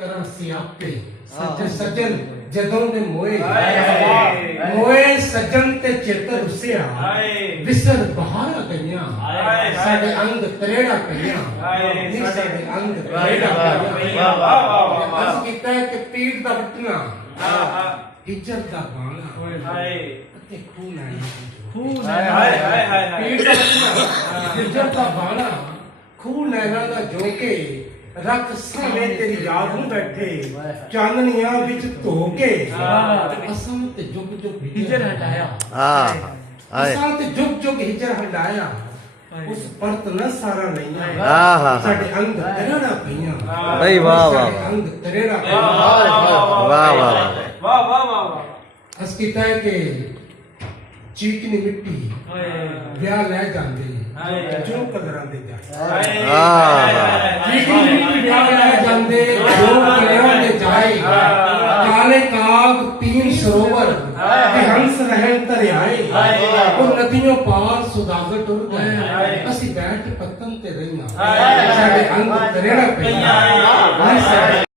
ਕਰਨ ਸਿਆਪੇ ਸੱਜਣ ਸੱਜਣ ਜਦੋਂ ਦੇ ਮੋਏ ਮੋਏ ਸੱਜਣ ਤੇ ਚਿੱਤ ਰੁੱਸਿਆ ਵਿਸਰ ਬਹਾਰਾਂ ਗਈਆਂ ਸਾਡੇ ਅੰਗ ਤਰੇੜਾ ਪਈਆਂ ਸਾਡੇ ਅੰਗ ਤਰੇੜਾ ਪਈਆਂ ਅਸ ਕੀਤਾ ਕਿ ਪੀੜ ਦਾ ਵਟਣਾ ਹਿਜਰ ਦਾ ਬਾਣਾ ਅਤੇ ਖੂਨ ਪੀੜ ਦਾ ਵਟਣਾ ਹਿਜਰ ਦਾ ਬਾਣਾ ਖੂਨ ਨੈਣਾ ਦਾ ਜੋ ਕੇ ਰੱਖ ਸਾਵੇਂ ਤੇਰੀ ਯਾਦ ਨੂੰ ਬੈਠੇ ਚਾਨਣੀਆਂ ਵਿੱਚ ਧੋ ਕੇ ਅਸਾਂ ਤੇ ਜੁਗ ਜੁਗ ਹਿਜਰ ਹਟਾਇਆ ਅਸਾਂ ਤੇ ਜੁਗ ਜੁਗ ਹਿਜਰ ਹਟਾਇਆ ਉਸ ਪਰਤ ਨਾ ਸਾਰਾ ਨਹੀਂ ਸਾਡੇ ਅੰਗ ਤਰੇੜਾ ਪਈਆਂ ਬਈ ਵਾਹ ਵਾਹ ਸਾਡੇ ਅੰਗ ਤਰੇੜਾ ਵਾਹ ਵਾਹ ਵਾਹ ਵਾਹ ਵਾਹ ਅਸ ਕੀਤਾ ਹੈ ਕਿ ਚੀਕਨੀ ਮਿੱਟੀ ਵਿਆਹ ਲੈ ਜਾਂਦੇ ਜੋ ਕਦਰਾਂ ਦੇ ਜਾਏ ਚੀਕਨੀ ਮਿੱਟੀ ਵਿਆਹ ਲੈ ਜਾਂਦੇ ਜੋ ਕਦਰਾਂ ਦੇ ਜਾਏ ਕਾਲੇ ਕਾਗ ਪੀਣ ਸਰੋਵਰ ਤੇ ਹੰਸ ਰਹਿਣ ਧਰਿਆਏ ਉਹ ਨਦੀਆਂ ਪਾਰ ਸੁਦਾਗਰ ਟੁਰ ਗਏ ਅਸੀਂ ਬੈਠ ਪੱਤਨ ਤੇ ਰਹੀਆਂ ਸਾਡੇ ਅੰਗ ਤਰੇੜਾ ਪਈਆਂ